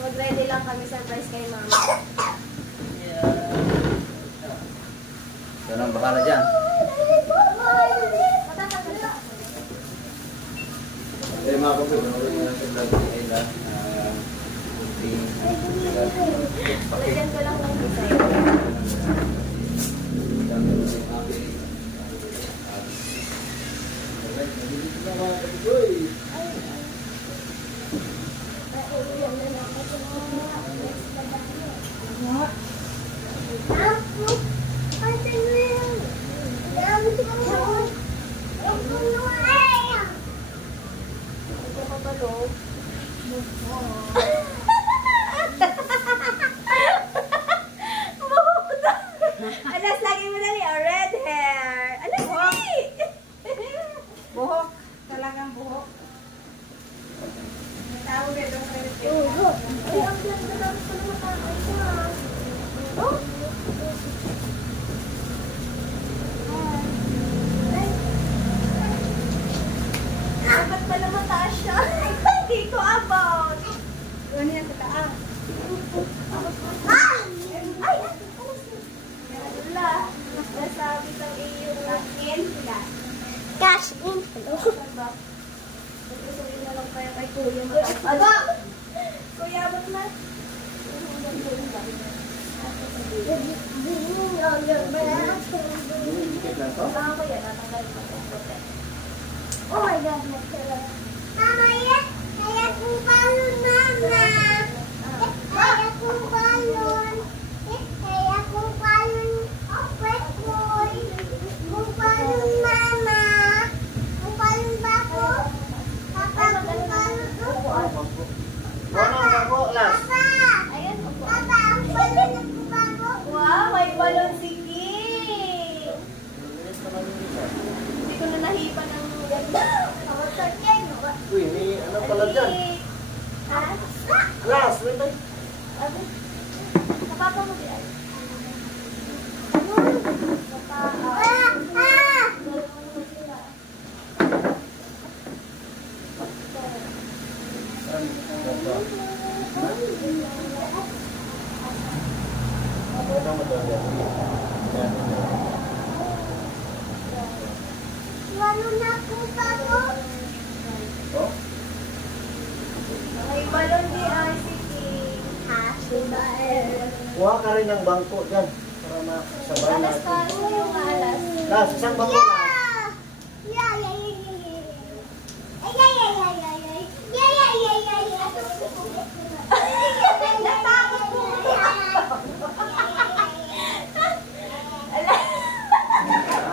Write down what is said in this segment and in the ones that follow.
Mag-ready lang kami surprise kay mama. Ito nang bahala dyan. Eh, mga kapit, Lagyan ko lang ng design. Alas, lagi mo na niya, red hair. Alas, buhok. Buhok. Talagang buhok. Tawag ito ng red hair. Ay, ang ganda lang sa mga takay siya. Oh? Dapat pala mataas siya. Hindi ko about. Ano yan sa taas? Ay! Wala. Nasabi ng iyong akin. Cash in. Sabihin na lang kaya kay Kuya mataas. Aba! Kuya, ba't na? Kaya natanggal mo. Oh my God, Mama, yan. Kaya kong balon, Mama. Kaya kong balon. Kaya kong balon. Wet boy. Kung balon, Mama. Kung balon ba ko? Papa, kung balon ko? Papa. Ayan, opo. Papa, ang balon na kung balon. Wow, may balon si King. Hindi ko na nahipan ng ganda. Uy, may ano pala dyan? Ha? Glass, wait ay. Ano? Napapa mo di ay? Lalo na kung balon. Oh? May balon di ay si King. Happy birthday. Kuha ka rin ng bangko dyan para masabay Alas natin. pa, ano yung alas? Las, isang bangko lang.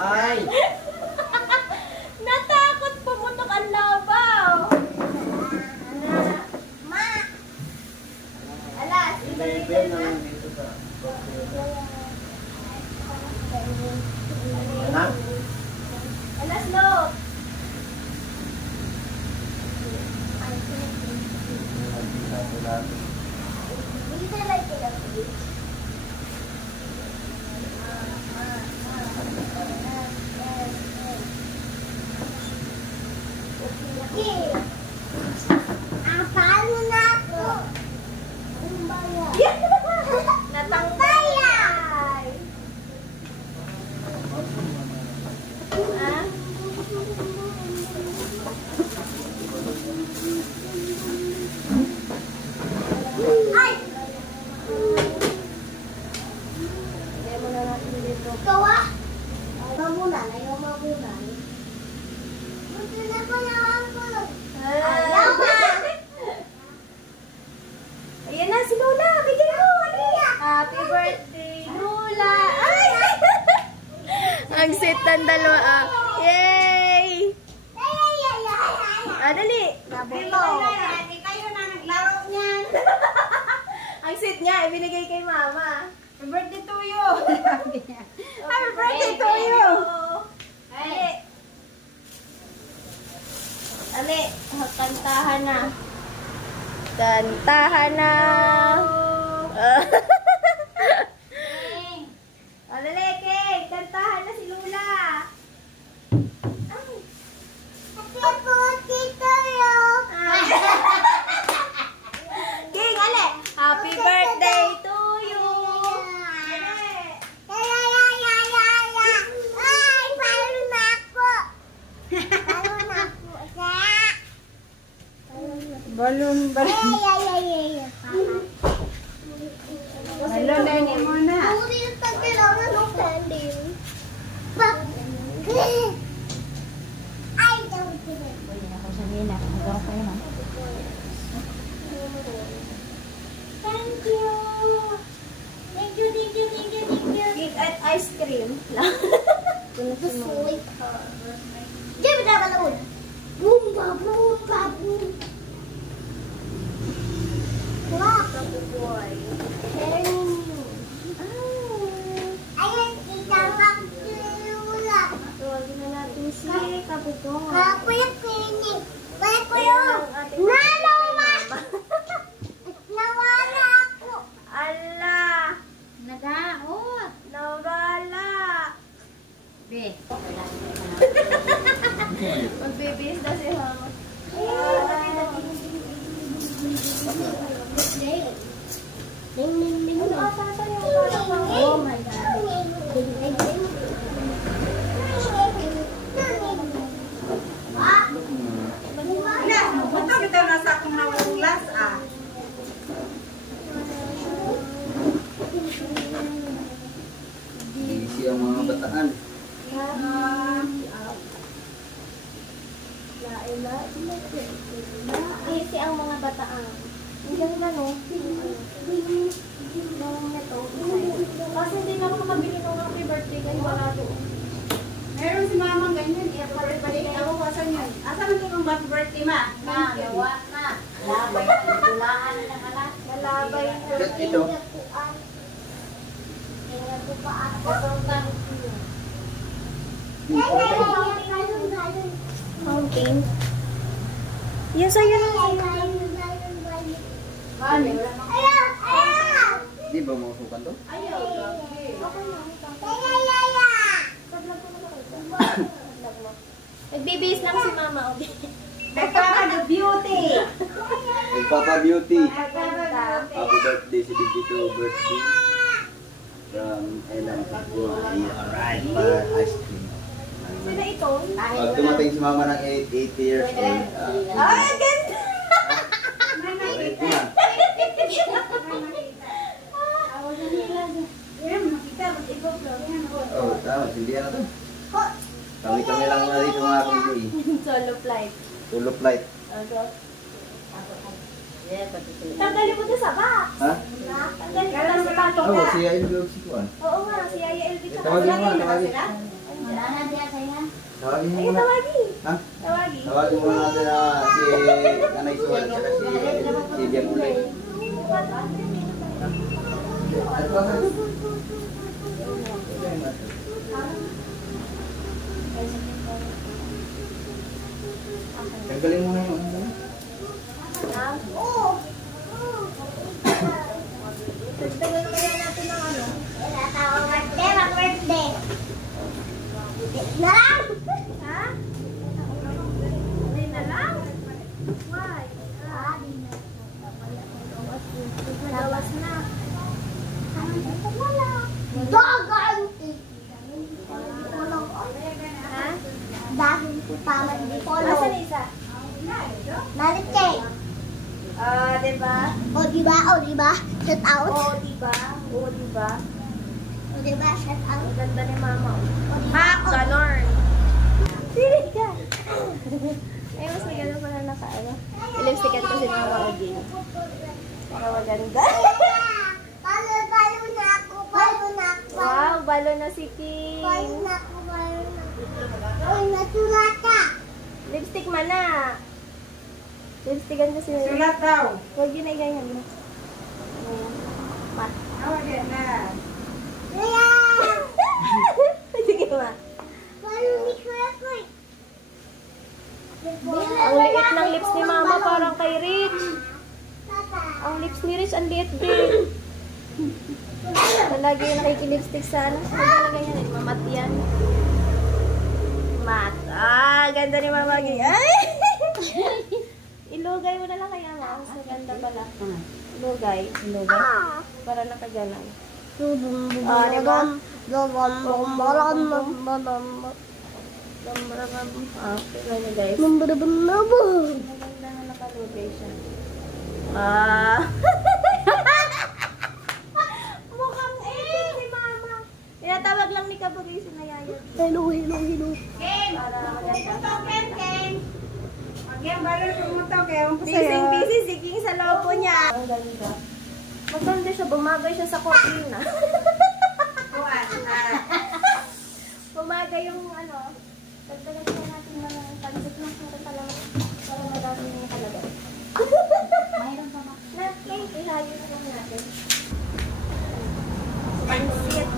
Ay! Natakot pumutok ang labaw. Alas, Level naman dito sa... Anak? alas no. Ang palo na ako. Natangkay. Ah? Ay! Lagay mo na natin dito. Ikaw ah! Mamunan, ayaw mamunan. Gusto na ko naman ko. Ayaw ma! Ayan na si Lola. Bigyan mo. Happy birthday, Lola. Ay! Ang sweet ng dalawa. Ah. Yay! Ah, dali. Sabi mo. Hindi kayo na naglaro niyan. Ang sweet niya. Ibinigay kay Mama. Happy birthday to you. Happy birthday to you. Ali. Ali. Kantahan na. Kantahan na. Alali, Kay. Kantahan na si Lula. Happy birthday to you. pa rin. Hello, Lenny muna. Thank you. Thank you, thank you, thank you, thank you. Cake at ice cream. Sweet. Diyan mo dapat naun. Boom, ba, boom, ba, boom. Wow, kabuboy. Ayan, kita magdulula. Tawagin na natin si Kabuboy. Kapuyok ini. Balik ko yun. Nalawa. Nawala ako. Ala! Nagaot. Nawala! Be. Magbibis na si Mama. Ding, ding, ding. Oh my God. Ding, ding, ding. Punta kita nasa akong nawulas ah. Busy ang mga bataan. Easy ang mga bataan. Ang ganda no? Kasi hindi na ako mabili ng happy birthday kasi wala doon. Meron si mamang ganyan. Balik ako kasan yun. Asan ang tulong ba't birthday ma? Nawa na. Labay na. Dulaan na nakala. Malabay na. Ito. Tingnan ko pa ako. Fountain. Yes, ayun ang Di ba mausukan to? nagbibihis lang si Mama. Nagkaka beauty. Papa Beauty. Maganda. Happy birthday si Digito birthday. From Elan Pagbuhay. Alright, para ice cream. Sino ito? Pag dumating si Mama ng 80 years old, Ay, ganda! alright yan. Oh, tama. Hindi na to. Kami-kami lang muna dito mga kumboy. Solo flight. Tulog light. Tanggalin mo doon sa box. Ha? Tanggalin mo doon sa patong Oh, ka. si Ilog si Kuan. Oo nga, si Aya LB sa Tawagin mo nga, tawagin. Tawagin mo Ay, muna. tawagin. Ha? Tawagin. Tawagin mo natin na si Nanay Suwan at si Bian Ulay. Tanggalin mo na yung ano. Tagdagan kaya natin ng ano. Birthday. Na lang! Ha? Hindi na lang? Why? Nagawas na. Dagan! Ha? Dahil ko tama di polo. Asan isa? Nalite. Diba? O diba? O diba? Shout out. Oo, diba? Oo, diba? O diba? Shout out. Ang ganda ni Mama. Ha? Ganon. Sili ka. Ay, mas maganda pala naka ano. Lipstickan ko si Mama Odin. Para maganda. Palo na ako. Palo na ako. Wow, balo na si King. Palo na ako. Palo na ako. Uy, natulak ka. Lipstick man na. Lipstickan ko si Sulat daw. Huwag yun ay ganyan mo. Mat. Awagan na. Kuya! Sige ma. Palo ni Kuya Koy. Ang liit ng lips ni Mama parang kay Rich. Tata. Ang lips ni Rich ang liit din. Lagi yung nakikilipstick sa ano. Sa ganyan. Mamat yan. Mat. Ganda ni Mama. Ay! Ilugay mo na lang kaya mo. Ang ganda pala. Ilugay. Para nakaganan. Diba? Okay, ganyan guys. Maganda na nakalugay siya. Mukhang si Mama. Tinatawag lang ni Kabugay si Nayaya. Hello. Game! Pumunta, game! Mag-game, bala pumunta, kaya ako Busy, siging sa lobo niya. Ang ganda. Maganda siya, bumagay siya sa cortina. Bumagay yung ano, dagdagan siya natin mga pansit ng surat talaga para madami yung talaga. Mayroon pa ba? Ihayin na lang natin. Pansit.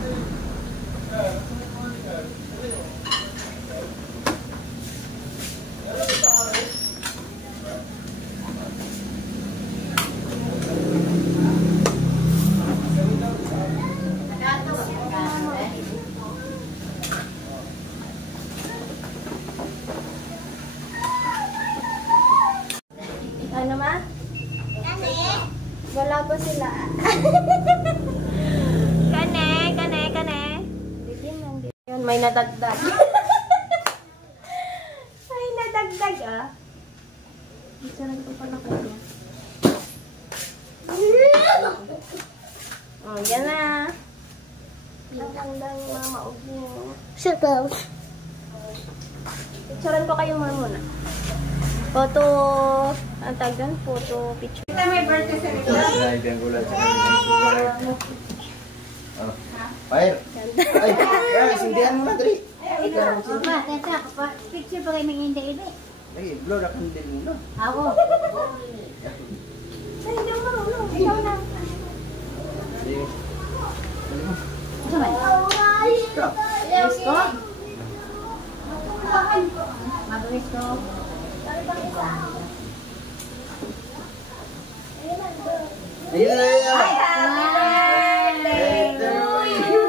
Ano ma? Wala pa sila. Kane. Yun, may nadagdag. May nadagdag ah. Sarap ko pa na kanya. Oh, yan na. Ang gandang mama ugi. Shut up. Picturean ko kayo muna. Photo, ang tag doon, photo picture. Kita may birthday sa ito. Live yung gulay sa kanila. Oh. Fire. Ay, sindihan mo na, Dri. Picture pa kayo may hindi. Ay, blow na kandil mo na. Ako. Ay, hindi mo marunong. Ikaw na. Sige. Stop. Yes ko? Mabilis ko. Ayun na yan. Happy birthday to you.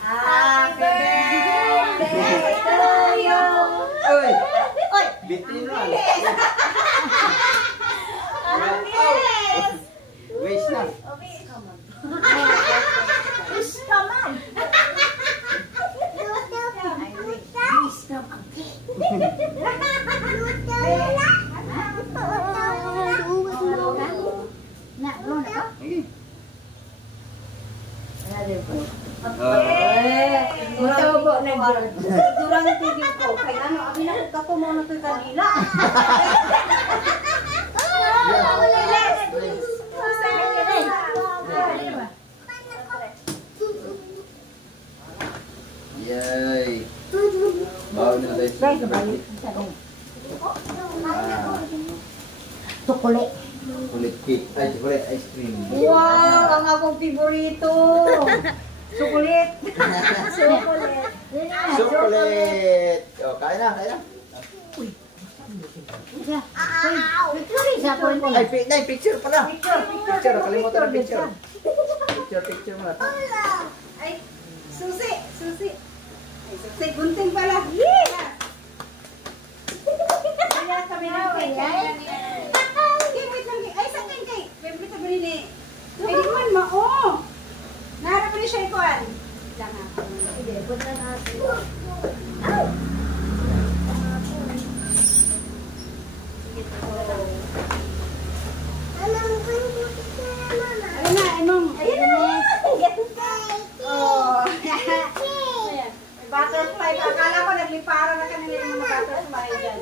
Happy birthday to you. Uy! Bitin mo. Ang bilis. Wish na. Wish ka man. Matawag na dyan. Durang tigil ko. Kaya ano, abi na ko mo na ito'y kanila. Yay! Bawa na tayo sa birthday. Tukuli. Chocolate cake. Ay, chocolate ice cream. Wow! Ang akong favorito. Sukulit. Chocolate! O, kain na. Ay, picture pala. Picture, kalimutan na picture. Picture mo na. Ay, susi. Ay, susi, gunting pala. Yeah! Kaya kami ng cake. Wait lang. Ay, sa akin kay. Favorite ba rin eh. Ay, di man mao. Naharap ko ni siya ikuan. Lang ha. Sige, put na natin. Ayun na, imong. Oh. Butterfly. Akala ko naglipara na kanila yung mga butterfly dyan.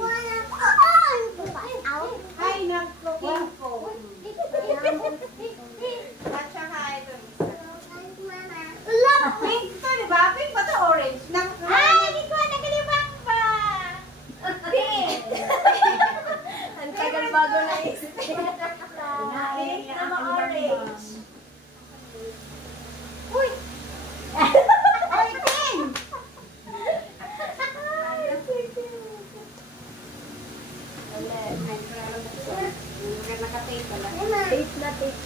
Ay, nagpapin ko. At saka ito. Pink to, di ba? Pink ba to orange? Ay, hindi ko nakalibang pa. Pink. Ang tagal bago na isip. Pink na ma-orange. Uy! Ay, pink! Nakatape pala. Tape na tape.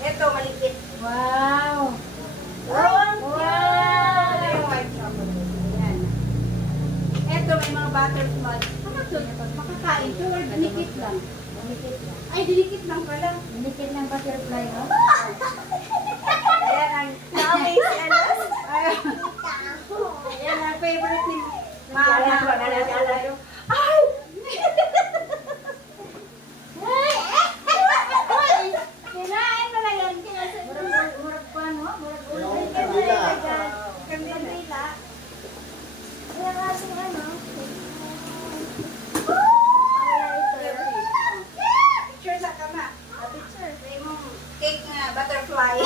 Ito, malikit. Wow. Ito yung white chocolate. Yan. Ito, may mga butterfly. Ano to? Makakain to or dinikit lang? Ay, dinikit lang pala. Dinikit ng butterfly, no? Ayan ang Na-amaze ka na? Ayan ang favorite ni Mama. Ay! kaway.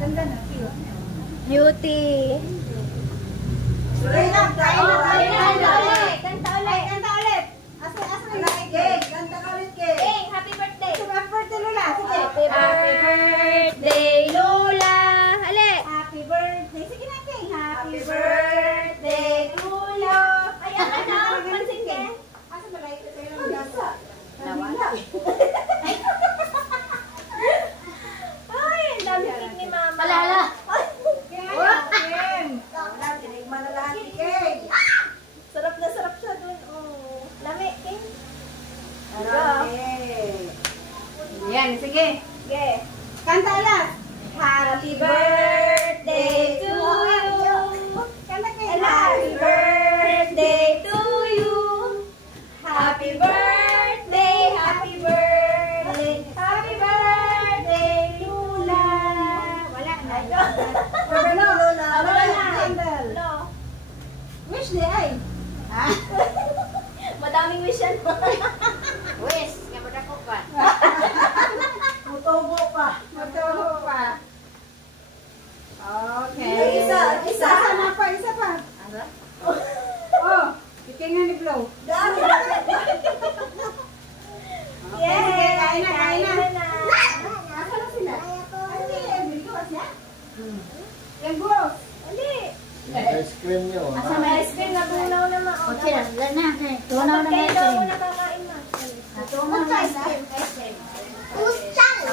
Ganda na, cute. Beauty. Kain na, kain na. Kanta ulit. Kanta ulit. Kanta ulit. Asa na Kay? Kanta ka ulit, Kay. Hey, happy birthday. Happy birthday, Lola. Sige. Happy birthday, Lola. Hali. Happy birthday. Sige na, Kay. Happy birthday to you. Ayan ka na. Pansin ka. Asa ba lang ito sa'yo ng gasa? Nawala. Ay, ang dami cake ni Mama. Malala. Kim. Wala, tinigman na lahat ni Kay. Sarap na sarap siya dun. Oh. Lami, King. Okay. Yan, sige. Sige. Kanta ulit. Happy birthday to you. Kanta kayo. Happy birthday to you. Happy birthday, happy birthday, happy birthday, Lula. Wala na. Wala, Lola. Wala na. Candle. Hello. Wish day ay. Madaming wish yan. Wish, kamada ko pa. Mutubo pa. Mutubo pa. Okay. Isa. Isa pa. Ano? Oh, titingnan ni Blow. Yay! Sige, kain na. Asa na sila? Yan, boss. Ali. Ice cream nyo. Asa may ice cream na bunaw na mga Okay, wala na. Tunaw na Kaya may daw cream. mo nakakain na. Tunaw na Ice cream. Pusang na.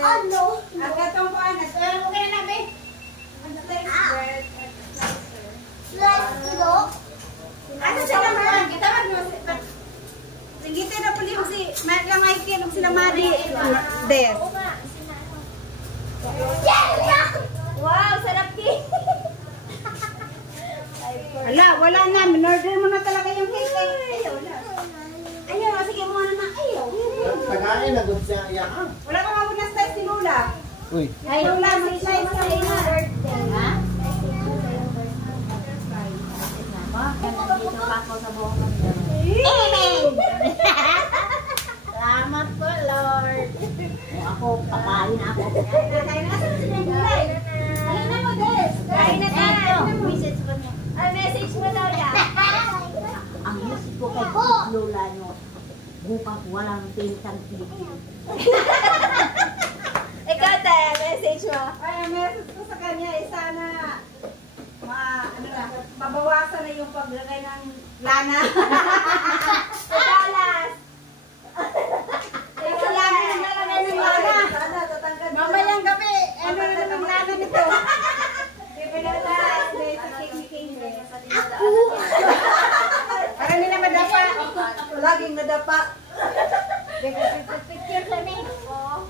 Ano? At katong po, anak. Pero okay na, be. Let's go. Ano sila man? Kita man mo. Sige, na puli mo si Madlang Aikin o sila Mari. Des. Oo nga. Wow, sarap cake. Wala na. Minorder mo na talaga yung cake. Ayaw na. Ayaw, sige mo na. Ayaw. Tagain na doon siya iyakan. Wala ka mabot na slice ni Lola. Uy. Ay, Lola, mag-slice ka muna. Ha? Nandito pa ako sa buong mundo. Amen! Salamat po, Lord. Ako, pakain ako. Kain na. Kain na mo, Des. Kain na tayo. Ito, message ko niya. Ay, message mo daw ya. Ang message ko kay Lola nyo, bukas walang pintang Pilipino. Ikaw tayo, message mo. Ay, ang message ko sa kanya ay sana mabawasan na yung paglagay ng lana. Dalas. Kasi lagi nang lalagay ng lana. Mamayang gabi, ano na ng lana nito? Para hindi na madapa. Laging nadapa. Picture sa me. Oh.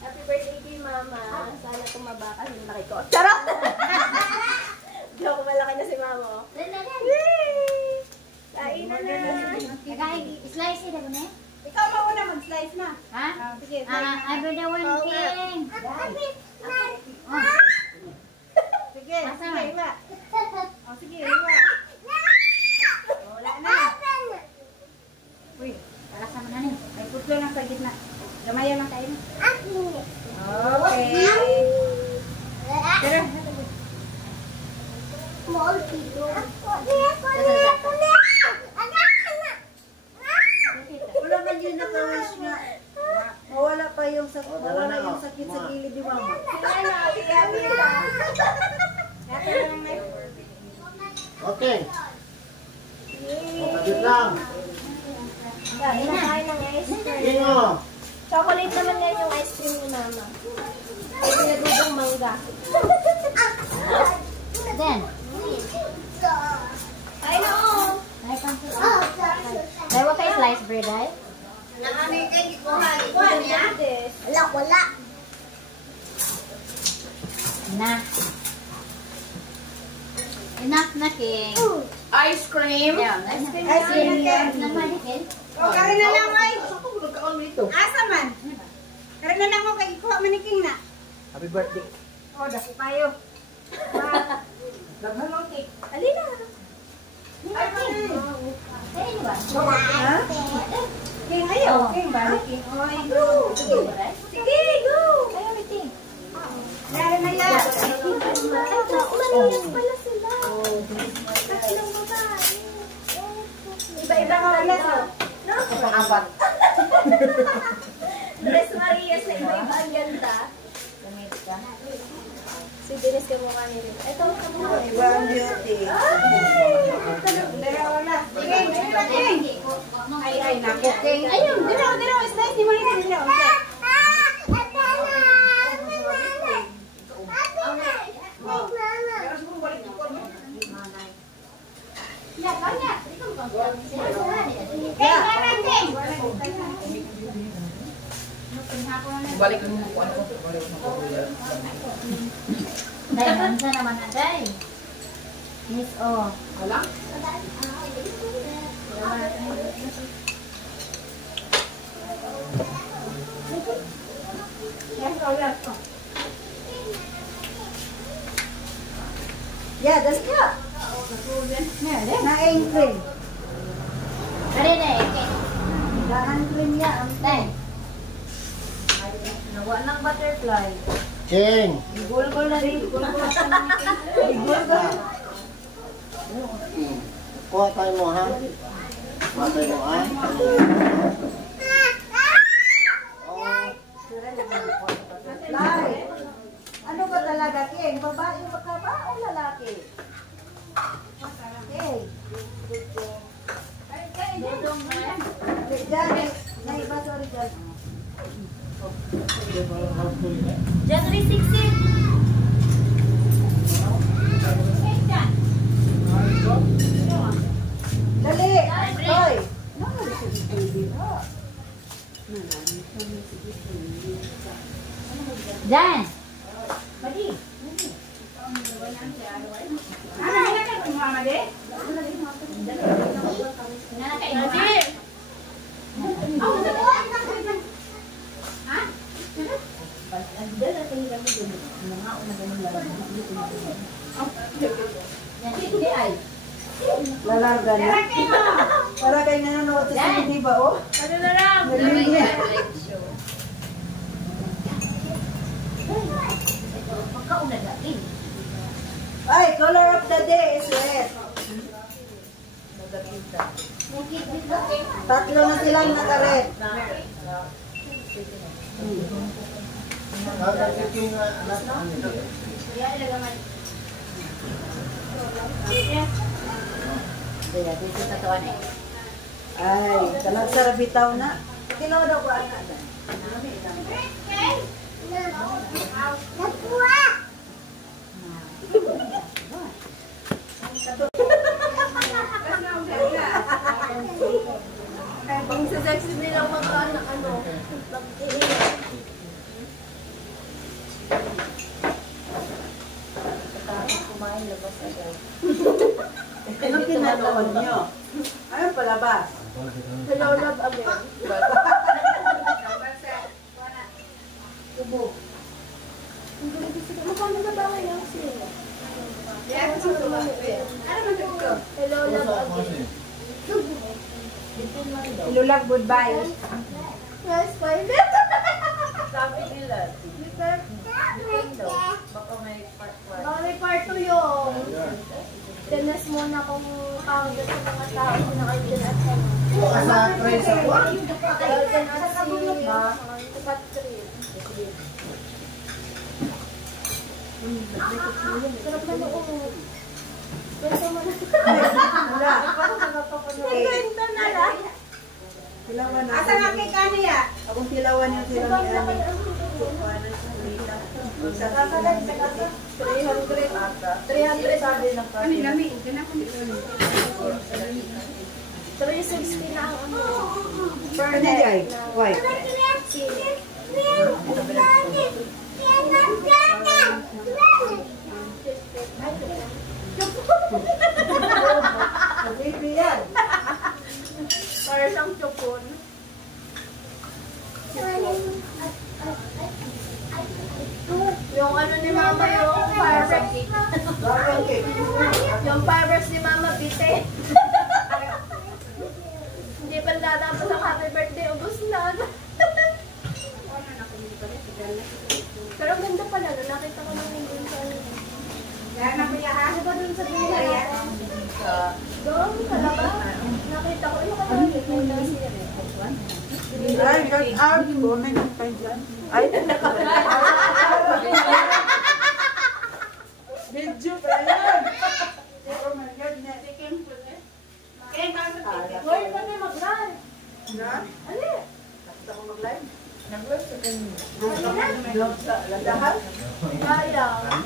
Happy birthday kay Mama. Sana tumaba ka yung laki ko. Charot! Joke, malaki na si Mama. Yay! Kain na na. Slice ito ko na eh. Ikaw mauna mag-slice na. Ha? Sige, Every day one thing. sige, Asa sige, man? iwa. O, sige, iwa. Wala na. Uy, Alasan mo na niyo. may putlo lang sa gitna. Gamaya lang tayo. Okay. Pero, wala man yun naka-wish nga. Mawala pa yung sakit sa gilid ni Mama. Okay. Kapatid lang. Kain ng ice cream. Ingo. Chocolate naman yan yung ice cream ni Mama. Ay, pinagudong mangga. Then, Kain na oh. dahil kayo slice bread ay? Wala. Na. Enough na, King. Ice cream. Yeah, ice cream. Ice cream na, King. Namalikin. O, karin na lang, ay. Saan ko nagkaon dito? Asa man? Karin na lang mo, kay ikuha man ni King na. Happy birthday. O, dako kayo. Daghan mo, King. Alina. Ay, King. Kaya niyo ba? Ha? King, ayaw. King, balikin. Oy. Sige, go! Ayaw, meeting. Meron na yan. Malinis pala sila. Tatlong babae. Iba-iba ka ulit. No? Dress Maria sa iba-iba ang ganda. Si Dennis ka mukha ni Rin. Ito mo ka mukha. Iba ang beauty. Dalawa na. King, King. Ay, naku, King. Ayun, dalawa. Slice ni Maria. Dalawa. Balik mo ko ano ko. Day, mansa naman na, Day. Miss O. Wala? Yeah, that's good. Na-aim cream. Kari na eh. Na-aim cream yan. Day. Nawa ng butterfly. King! Gulgol na rin. Kuha tayo mo ha? Kuha tayo mo ha? Lai, ano ba talaga, King? Babae ka ba o lalaki? King. Diyan, may iba, sorry, diyan. January 16. Dali! Toy! Jan. Lalaga na. Para kayo nanonood sa hindi ba, oh? Ano na lang? Nalili. Magkaunadain. Ay, color of the day is red. Tatlo na silang naka-red. Ay, talag sa bitaw na. Kilaw daw ko anak na. Nakuha! Kung sa sexy nilang magkaanak, ano, mag-iingat. Kumain, labas agad. Anong ginagawa niyo? Anong palabas? Hello, love again. Tubo. Ang galing ko sila. Magkano na ba ngayon sila? Hello, love again. Ilulag goodbye. Yes, fine. Sabi nila, baka may part 1. Baka may part 2 yung tinas muna kung tawag sa mga tao na kayo at ano. Bukas sa train sa kuha. Tawag na si Pat Tree. Sarap na noong. Pwede mo na. Wala. Kwento na lang. Tilawan na. Asa nga kay Kaniya? Akong tilawan yung tilawan ni Ami. Sa kakalan, sa kakalan. 300 sabi ng Ano yung lami? Ganun ako dito. 360 na ang ano. Per Ano head. jay? Why? Baby yan. Para siyang chupon. Yung ano ni Mama, yung fireworks. Yung fireworks ni Mama, bite. Hindi pa natapos ang happy birthday, ubos na. Ay, out ko. May kampay dyan. Ay, video ba yan? Oh my God, netikin ko na. Kaya bakit ito? Hoy, pwede mag-live. Na? Ali. Gusto ko mag-live? Nag-work sa kanina. Vlog sa ladahan? Kaya.